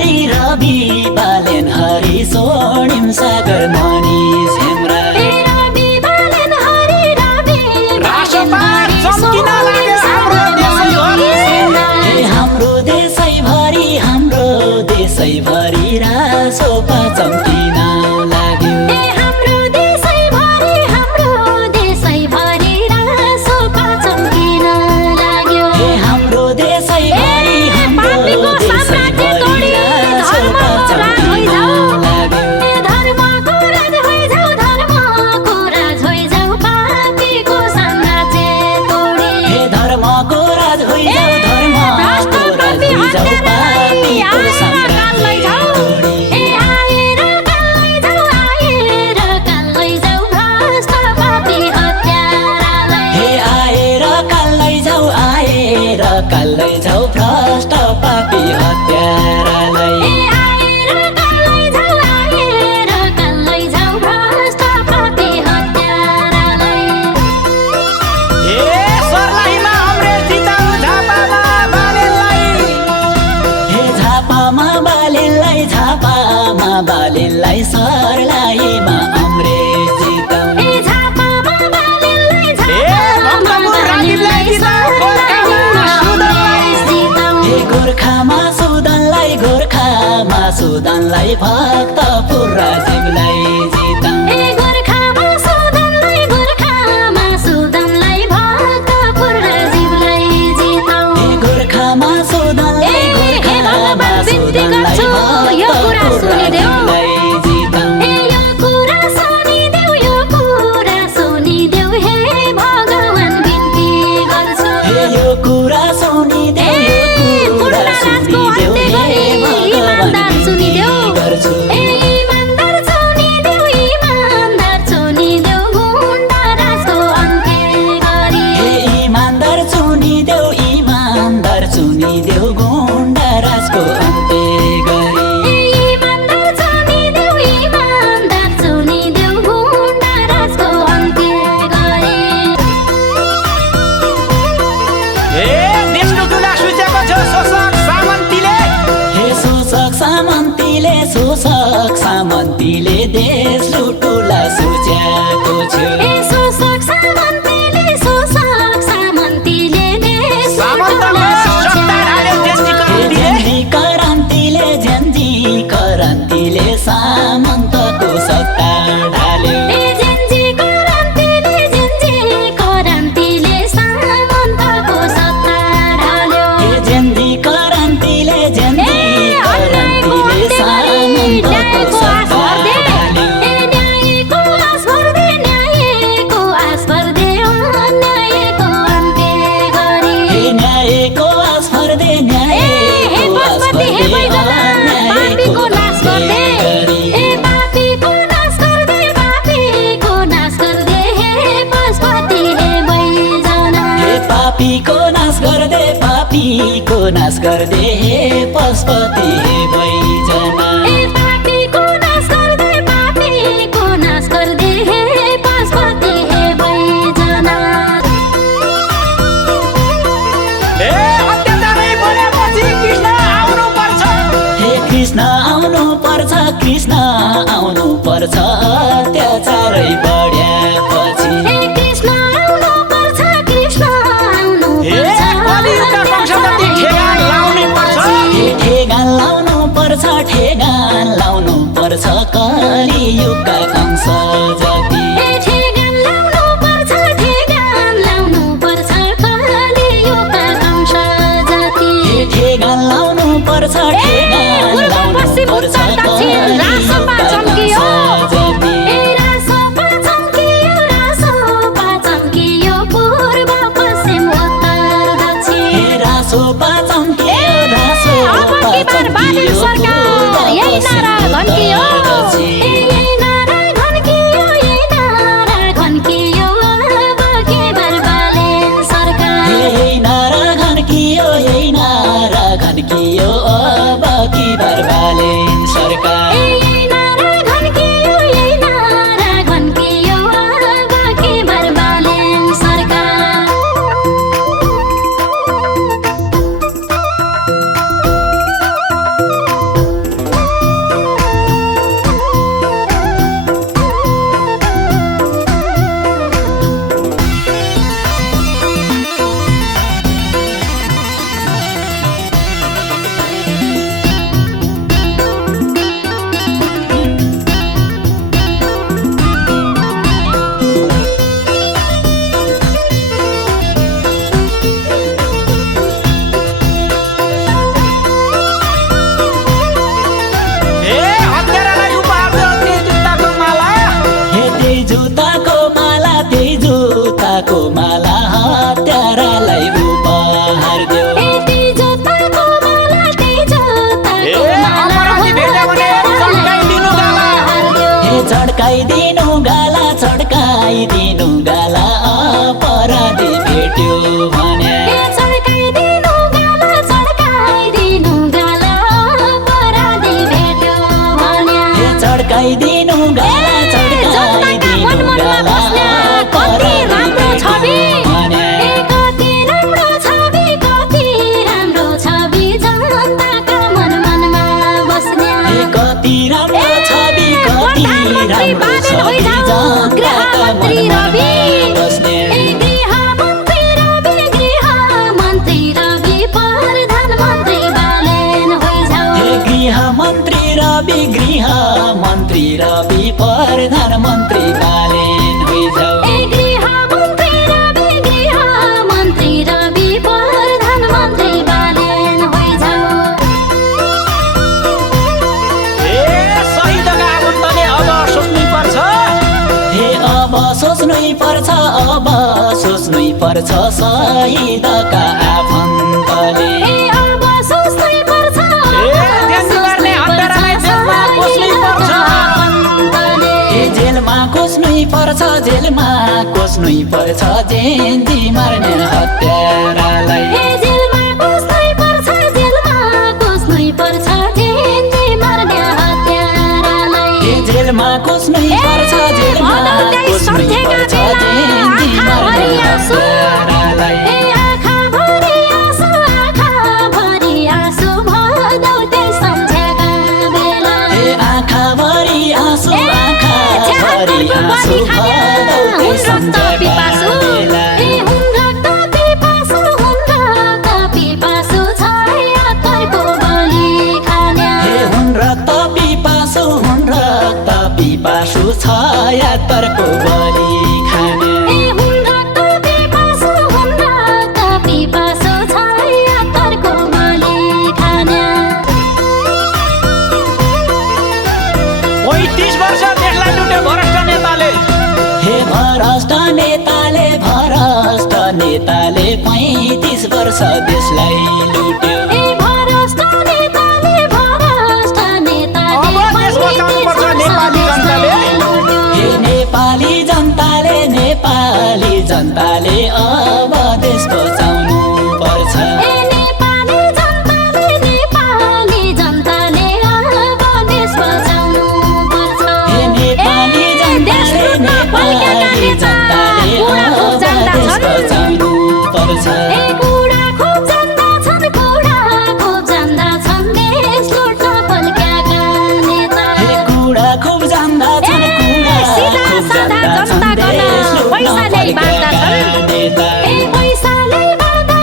हरि रवि बालेन हरि स्वर्णिम सागर मनिष हेम्रा हाम्रो देशैभरि रासोपा चम्किन लाग्यो हाम्रो देशैभरि रासोपा चम्किन लाग्यो हाम्रो देशैभरि रासोपा चम्किन लाग्यो धर्मको राज होइजाऊ पापीको साम्राज्य तोडी धर्मको राज होइजाऊ पापीको साम्राज्य तोडी आएर काल लैजाऊ भ्रष्ट पापी हत्यारालाई आएर काल लैजाऊ भ्रष्ट पापी हत्यारालाई झापामा बालेलाई सर्लाहीमा अमरेश जिताऊ गोर्खामा सुदनलाई भक्तपुर राजीवलाई जिताऊ गोर्खामा सुदनलाई भक्तपुर राजीवलाई जिताऊ गोर्खामा सुदनलाई यो कुरा सुनिदेऊ हे भगवान बिन्ती गर्छु यो कुरा सुनिदेऊ इमानदार सुनिदेऊ गुण्डा राजको अन्त्य गरी इमानदार सुनिदेऊ गुण्डा राजको अन्त्य गरी शोषक सामन्तीले देश लुटुला सुच्याएको थियो शोषक सामन्तीले देश क्रान्तिले सामन्तको सत्ता ढाल्यो पापीको नाश गर्दे हे पशुपति हे वैजना पापीको नाश गर्दे हे पशुपति हे वैजना अत्याचारै बोलेपछि कृष्ण आउनु पर्छ हे कृष्ण आउनु पर्छ अत्याचारै बढ्यापछि ठेगान लाउनु पर्छ कलियुगका कंस जाति ठेगान लाउनु पर्छ कलियुगका कंस जाति ठेगान लाउनु पर्छ रासोपा चम्कियो पूर्व पश्चिम उत्तर दक्षिण रासोपा चम्कियो सरकार यही नारा घन्कियो अब की बर्बालेन सरकार रवि गृह मन्त्री रवि प्रधानमन्त्री बालेन होइजाऊ ए गृह मन्त्री रवि प्रधानमन्त्री बालेन होइजाऊ ए शहीदका आफन्तले अब सोच्नै पर्छ हे अब सोच्नै पर्छ अब सोच्नै पर्छ शहीदका आफन्तले ए अब सोच्नै पर्छ ध्यान गर्ने हत्यारालाई जेलमा पस्नै पर्छ हे जेलमा कोस्नै पर्छ जेलमा कोस्नै पर्छ जेन्जी मार्ने हत्यारालाई ए जेलमा कोस्नै पर्छ जेन्जी मार्ने हत्यारालाई हे जेलमा कोस्नै पर्छ जेलमा कोस्नै पर्छ जेन्जी मार्ने हत्यारालाई ए आँखाभरि आँसु भदौटे सम्झेका बेला हे आँखाभरि आँसु आँखाभरि आँसु भदौटे सम्झेका बेला हुन रक्त पिपासु छाया तर्को बलि खान्या हे हुन रक्त पिपासु छाया तर्को बलि खाने ए हुन रक्त पिपासु छाया तर्को बलि खान्या 35 वर्ष देशलाई लुटे भ्रष्ट नेताले हे भ्रष्ट नेताले 35 वर्ष देशलाई लुट्यो ए भ्रष्ट नेताले अब देश बचाउनुपर्छ नेपाली जनताले। हे नेपाली जनताले अब देश बचाउनु पर्छ ए नेपाली जनताले अब देश बचाउनु पर्छ हे नेपाली जनताले अब देश बचाउनु पर्छ ए कुरा खुब जान्दा छन् देश लुट्न पल्क्याका नेता हे कुरा खुब जान्दा छन् सिधा साधा जनताको पैसाले बाँड्दा नेता ए पैसाले बाँड्दा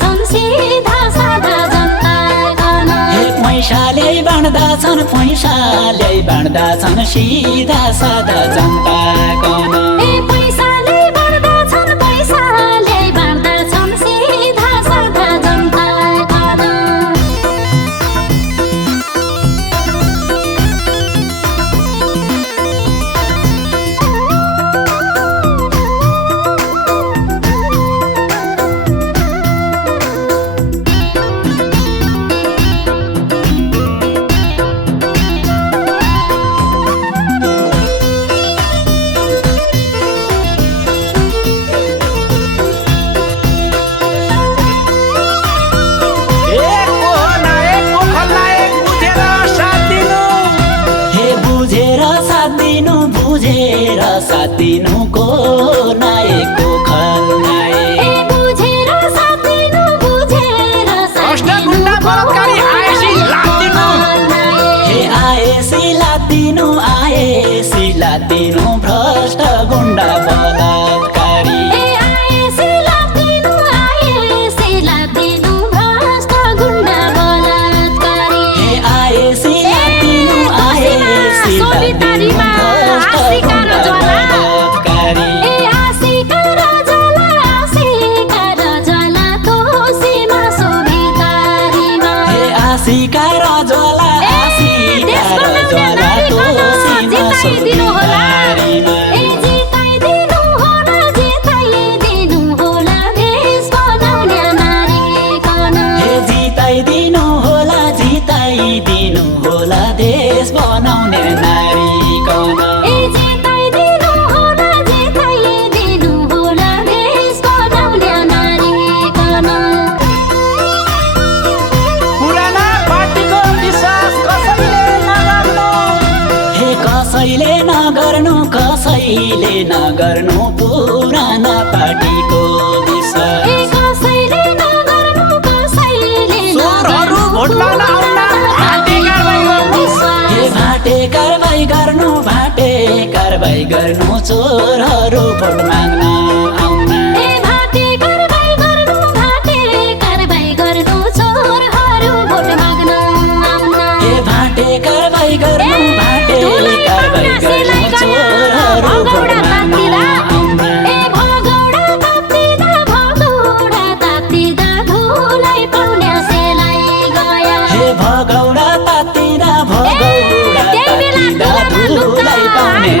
छन् सिधा साधा जनताको हे पैसाले बाँड्दा छन् सिधा साधा जनताको ए पैसाले बाँड्दा छन् सिधा साधा जनताको एक को नायक को खलनायक बुझेर साथ दिनु हे बुझेर साथ दिनु को नायकको खलनायक ए बुझेर साथ दिनु भ्रष्ट गुण्डा बलात्कारी आएसी लात दिनु हे आएसी लात दिनु भ्रष्ट गुण्डा बलात्कारी ए आएसी लात दिनु भ्रष्ट गुण्डा बलात्कारी हे आएसी लात दिनु सोभितारीमा आशिका र ज्वाला बलात्कारी ए आशिका र ज्वाला कोसीमा सोभितारीमा हे आशिका र ज्वाला जिताइदिनु होला ए जिताइदिनु होला देश बनाउने नारीकन हे जिताइदिनु होला देश बनाउने नारीकन ए जिताइदिनु होला देश बनाउने नारीकन पुराना पार्टीको विश्वास कसैले नगर्नु पुराना पार्टीको विश्वास ए कसैले नगर्नु चोरहरू भोट माग्न आउला भाटे कारबाही गर्नु भाटे कारबाही गर्नु चोरहरू भोट माग्न आउन ए भाटे कारबाही गर्नु चोरहरू भोट माग्न आउन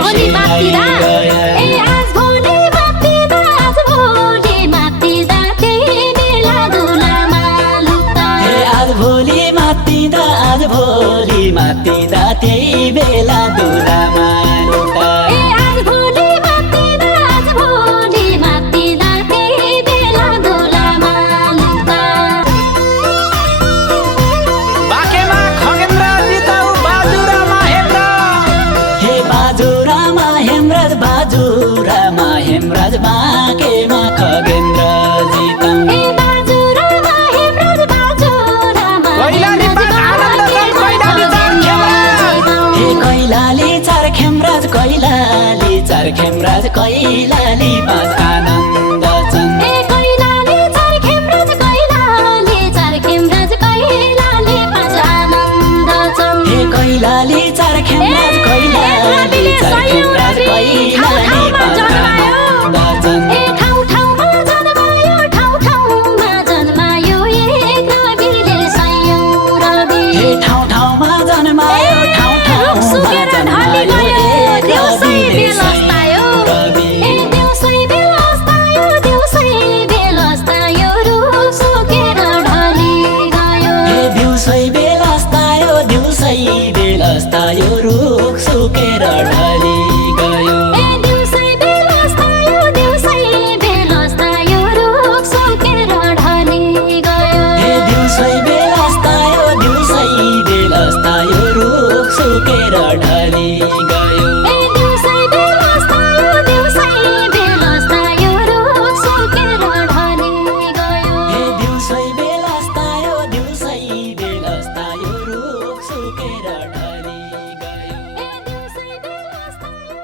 भोलि मात्तिदा ए आज भोलि मात्तिदा आज भोलि मात्तिदा त्यही बेला दुलामा लुक्दा हे आज भोलि मात्तिदा आज भोलि मात्तिदा त्यही बेला दुलामा लुक्दा